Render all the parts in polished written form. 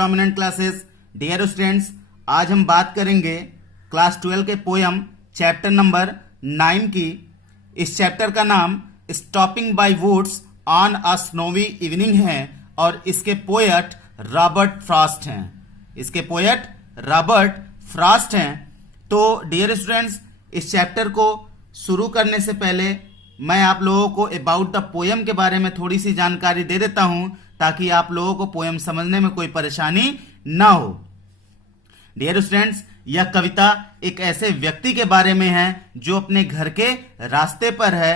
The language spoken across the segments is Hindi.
Dominant classes. डियर स्टूडेंट्स, आज हम बात करेंगे क्लास 12 के पोयम चैप्टर नंबर 9 की। इस चैप्टर का नाम stopping by woods on a snowy evening है और इसके पोएट रॉबर्ट फ्रॉस्ट हैं। इसके पोएट रॉबर्ट फ्रॉस्ट हैं। तो डियर स्टूडेंट्स, इस चैप्टर को शुरू करने से पहले मैं आप लोगों को अबाउट द पोयम के बारे में थोड़ी सी जानकारी दे देता हूं ताकि आप लोगों को पोयम समझने में कोई परेशानी ना हो। डियर स्टूडेंट्स, यह कविता एक ऐसे व्यक्ति के बारे में है जो अपने घर के रास्ते पर है।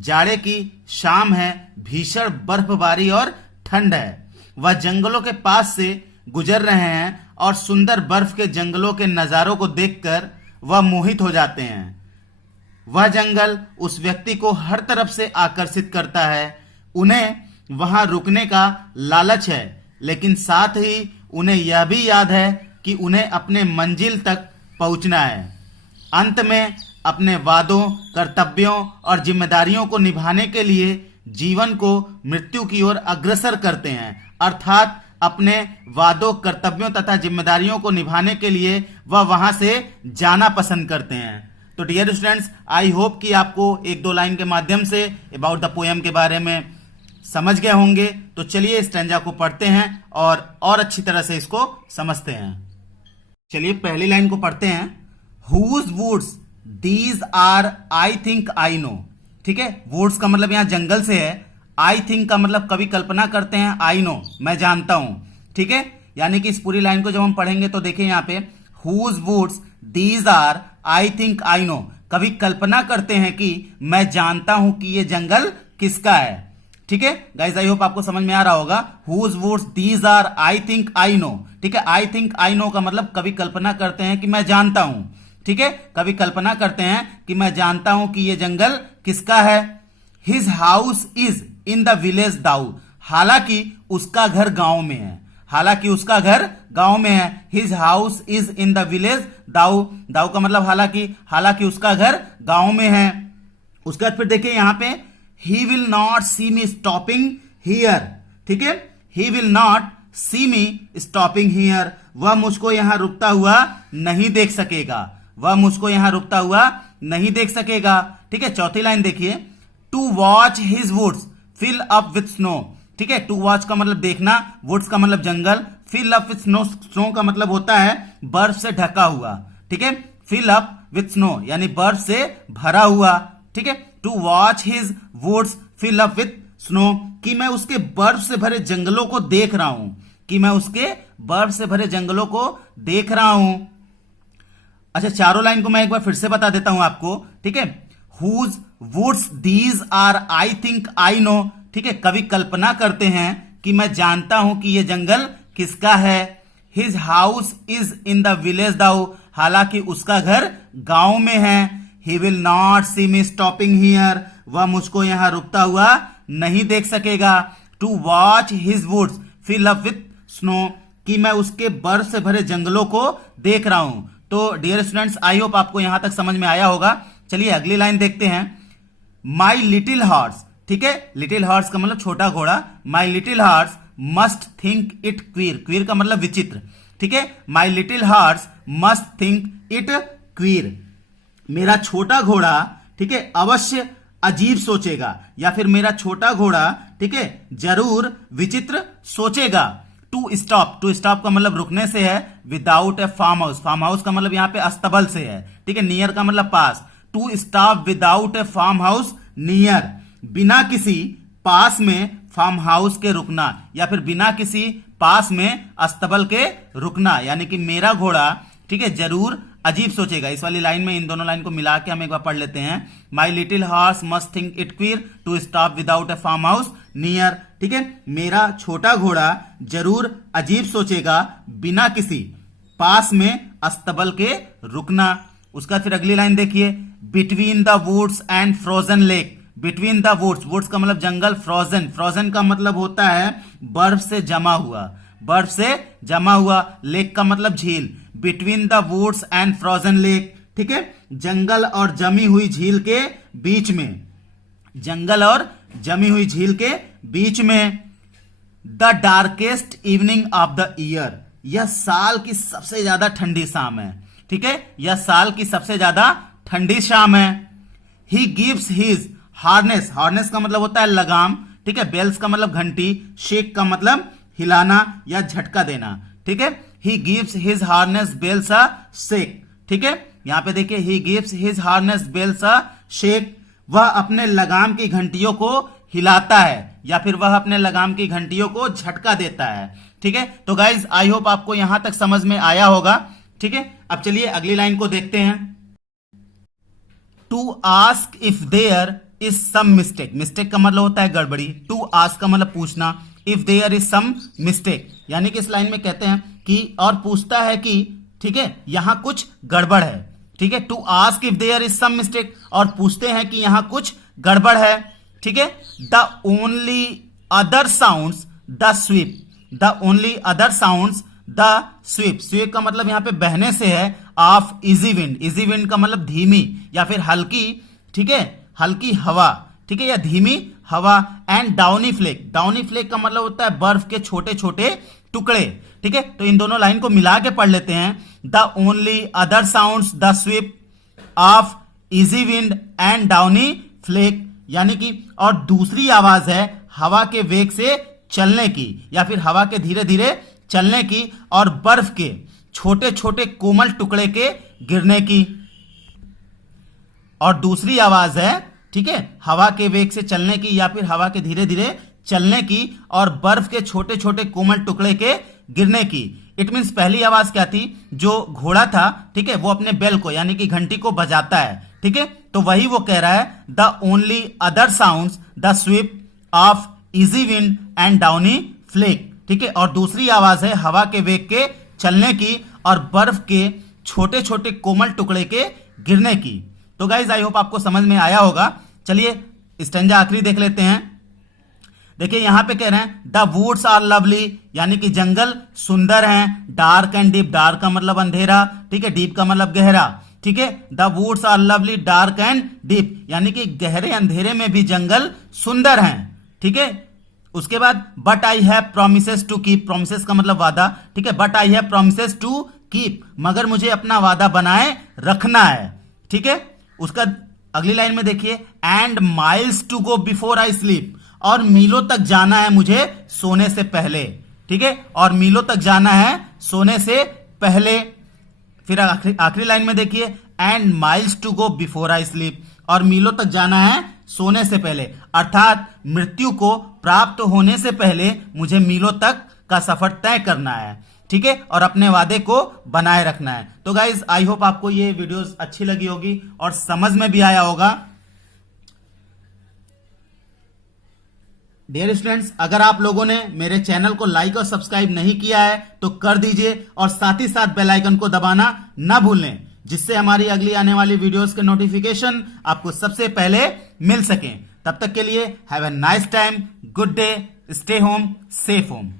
जाड़े की शाम है, भीषण बर्फबारी और ठंड है। वह जंगलों के पास से गुजर रहे हैं और सुंदर बर्फ के जंगलों के नजारों को देखकर वह मोहित हो जाते हैं। वह जंगल उस व्यक्ति को हर तरफ से आकर्षित करता है। उन्हें वहां रुकने का लालच है, लेकिन साथ ही उन्हें यह भी याद है कि उन्हें अपने मंजिल तक पहुंचना है। अंत में अपने वादों, कर्तव्यों और जिम्मेदारियों को निभाने के लिए जीवन को मृत्यु की ओर अग्रसर करते हैं। अर्थात अपने वादों, कर्तव्यों तथा जिम्मेदारियों को निभाने के लिए वह वहां से जाना पसंद करते हैं। तो डियर स्टूडेंट्स, आई होप कि आपको एक दो लाइन के माध्यम से अबाउट द पोयम के बारे में समझ गए होंगे। तो चलिए स्टैंजा को पढ़ते हैं और अच्छी तरह से इसको समझते हैं। चलिए पहली लाइन को पढ़ते हैं। Whose woods these are I think I know. ठीक है, वुड्स का मतलब यहां जंगल से है। आई थिंक का मतलब कभी कल्पना करते हैं, आई नो मैं जानता हूं। ठीक है, यानी कि इस पूरी लाइन को जब हम पढ़ेंगे तो देखिए यहां पे whose woods these are I think I know, कभी कल्पना करते हैं कि मैं जानता हूं कि ये जंगल किसका है। ठीक है गाइस, आई होप आपको समझ में आ रहा होगा। Whose woods these are I think I know. ठीक है, आई थिंक आई नो का मतलब कभी कल्पना करते हैं कि मैं जानता हूं। ठीक है, कभी कल्पना करते हैं कि मैं जानता हूं कि ये जंगल किसका है। His house is in the village though, हालांकि उसका घर गांव में है। हालांकि उसका घर गांव में है। His house is in the village though, though का मतलब हालांकि उसका घर गांव में है। उसके बाद फिर देखिए यहां पे he will not see me stopping here. ठीक है, he will not see me stopping here, वह मुझको यहां रुकता हुआ नहीं देख सकेगा। वह मुझको यहां रुकता हुआ नहीं देख सकेगा। ठीक है, चौथी लाइन देखिए। To watch his woods fill up with snow. ठीक है, टू वॉच का मतलब देखना, वुड्स का मतलब जंगल, fill up with snow, snow का मतलब होता है बर्फ से ढका हुआ। ठीक है, फिल अप विथ स्नो यानी बर्फ से भरा हुआ। ठीक है, to watch his woods fill up with snow, कि मैं उसके बर्फ से भरे जंगलों को देख रहा हूं। कि मैं उसके बर्फ से भरे जंगलों को देख रहा हूं। अच्छा, चारों लाइन को मैं एक बार फिर से बता देता हूं आपको। ठीक है, whose woods these are I think I know. ठीक है, कभी कल्पना करते हैं कि मैं जानता हूं कि यह जंगल किसका है। His house is in the village though, हालांकि उसका घर गांव में है। He will not see me stopping here, वह मुझको यहां रुकता हुआ नहीं देख सकेगा। To watch his woods fill up with snow, कि मैं उसके बर्फ से भरे जंगलों को देख रहा हूं। तो डियर स्टूडेंट्स, आई होप आपको यहां तक समझ में आया होगा। चलिए अगली लाइन देखते हैं। My little horse. ठीक है, लिटिल हॉर्स का मतलब छोटा घोड़ा। माई little horse must think it queer, queer का मतलब विचित्र। ठीक है, माई little horse must think it queer, मेरा छोटा घोड़ा ठीक है अवश्य अजीब सोचेगा, या फिर मेरा छोटा घोड़ा ठीक है जरूर विचित्र सोचेगा। टू स्टॉप, टू स्टॉप का मतलब रुकने से है। Without a farm house, farm house का मतलब यहां पे अस्तबल से है। ठीक है, नियर का मतलब पास। To stop without a farm house near, बिना किसी पास में फार्म हाउस के रुकना, या फिर बिना किसी पास में अस्तबल के रुकना, यानी कि मेरा घोड़ा ठीक है जरूर अजीब सोचेगा। इस वाली लाइन में इन दोनों लाइन को मिला के हम एक बार पढ़ लेते हैं। My little horse must think it queer to stop without a farm house near. ठीक है, मेरा छोटा घोड़ा जरूर अजीब सोचेगा बिना किसी पास में अस्तबल के रुकना। उसका फिर अगली लाइन देखिए। Between the woods and frozen lake, between the woods, woods का मतलब जंगल, फ्रोजन, फ्रोजन का मतलब होता है बर्फ से जमा हुआ, बर्फ से जमा हुआ। लेक का मतलब झील। Between the woods and frozen lake, ठीक है, जंगल और जमी हुई झील के बीच में, जंगल और जमी हुई झील के बीच में। The darkest evening of the year, यह साल की सबसे ज्यादा ठंडी शाम है। ठीक है, यह साल की सबसे ज्यादा ठंडी शाम है। He gives his harness, harness का मतलब होता है लगाम। ठीक है, बेल्स का मतलब घंटी, शेक का मतलब हिलाना या झटका देना। ठीक है, he gives his harness bells a shake. ठीक है, यहां पे देखिए, he gives his harness bells a shake, वह अपने लगाम की घंटियों को हिलाता है या फिर वह अपने लगाम की घंटियों को झटका देता है। ठीक है, तो गाइज आई होप आपको यहां तक समझ में आया होगा। ठीक है, अब चलिए अगली लाइन को देखते हैं। To ask if there is some mistake, mistake का मतलब होता है गड़बड़ी, टू आस्क का मतलब पूछना, if there is some mistake यानी कि इस लाइन में कहते हैं कि, और पूछता है कि, ठीक है, यहां कुछ गड़बड़ है। ठीक है, to ask if there is some mistake, और पूछते हैं कि यहां कुछ गड़बड़ है। ठीक है, the only other sounds the sweep, the only other sounds the sweep, sweep का मतलब यहां पे बहने से है, of easy wind, easy wind का मतलब धीमी या फिर हल्की, ठीक है, हल्की हवा, ठीक है, या धीमी हवा, and downy flake, downy flake का मतलब होता है बर्फ के छोटे छोटे टुकड़े। ठीक है, तो इन दोनों लाइन को मिला के पढ़ लेते हैं। The only other sounds the sweep of easy wind and downy flake, यानी कि और दूसरी आवाज है हवा के वेग से चलने की या फिर हवा के धीरे धीरे चलने की और बर्फ के छोटे छोटे कोमल टुकड़े के गिरने की। और दूसरी आवाज है, ठीक है, हवा के वेग से चलने की या फिर हवा के धीरे धीरे चलने की और बर्फ के छोटे छोटे कोमल टुकड़े के गिरने की। इट मीन्स पहली आवाज क्या थी, जो घोड़ा था, ठीक है, वो अपने बेल को यानी कि घंटी को बजाता है। ठीक है, तो वही वो कह रहा है, the only other sounds the sweep of easy wind and downy flake. ठीक है, और दूसरी आवाज है हवा के वेग के चलने की और बर्फ के छोटे छोटे कोमल टुकड़े के गिरने की। तो गाइज आई होप आपको समझ में आया होगा। चलिए स्टेंजा आखिरी देख लेते हैं। देखिए यहां पे कह रहे हैं द वुड्स आर लवली, यानी कि जंगल सुंदर हैं। डार्क एंड डीप, डार्क का मतलब अंधेरा, ठीक है, डीप का मतलब गहरा। ठीक है, the woods are lovely dark and deep, यानी कि गहरे अंधेरे में भी जंगल सुंदर हैं। ठीक है, उसके बाद but I have promises to keep, promises का मतलब वादा, ठीक है, but I have promises to keep, मगर मुझे अपना वादा बनाए रखना है। ठीक है, उसका अगली लाइन में देखिए, and miles to go before I sleep, और मीलों तक जाना है मुझे सोने से पहले। ठीक है, और मीलों तक जाना है सोने से पहले। फिर आखिरी लाइन में देखिए, and miles to go before I sleep, और मीलों तक जाना है सोने से पहले, अर्थात मृत्यु को प्राप्त होने से पहले मुझे मीलों तक का सफर तय करना है। ठीक है, और अपने वादे को बनाए रखना है। तो गाइज आई होप आपको ये वीडियोस अच्छी लगी होगी और समझ में भी आया होगा। डियर स्टूडेंट्स, अगर आप लोगों ने मेरे चैनल को लाइक और सब्सक्राइब नहीं किया है तो कर दीजिए और साथ ही साथ बेल आइकन को दबाना ना भूलें, जिससे हमारी अगली आने वाली वीडियोस के नोटिफिकेशन आपको सबसे पहले मिल सकें। तब तक के लिए have a nice time, good day, stay home, safe home.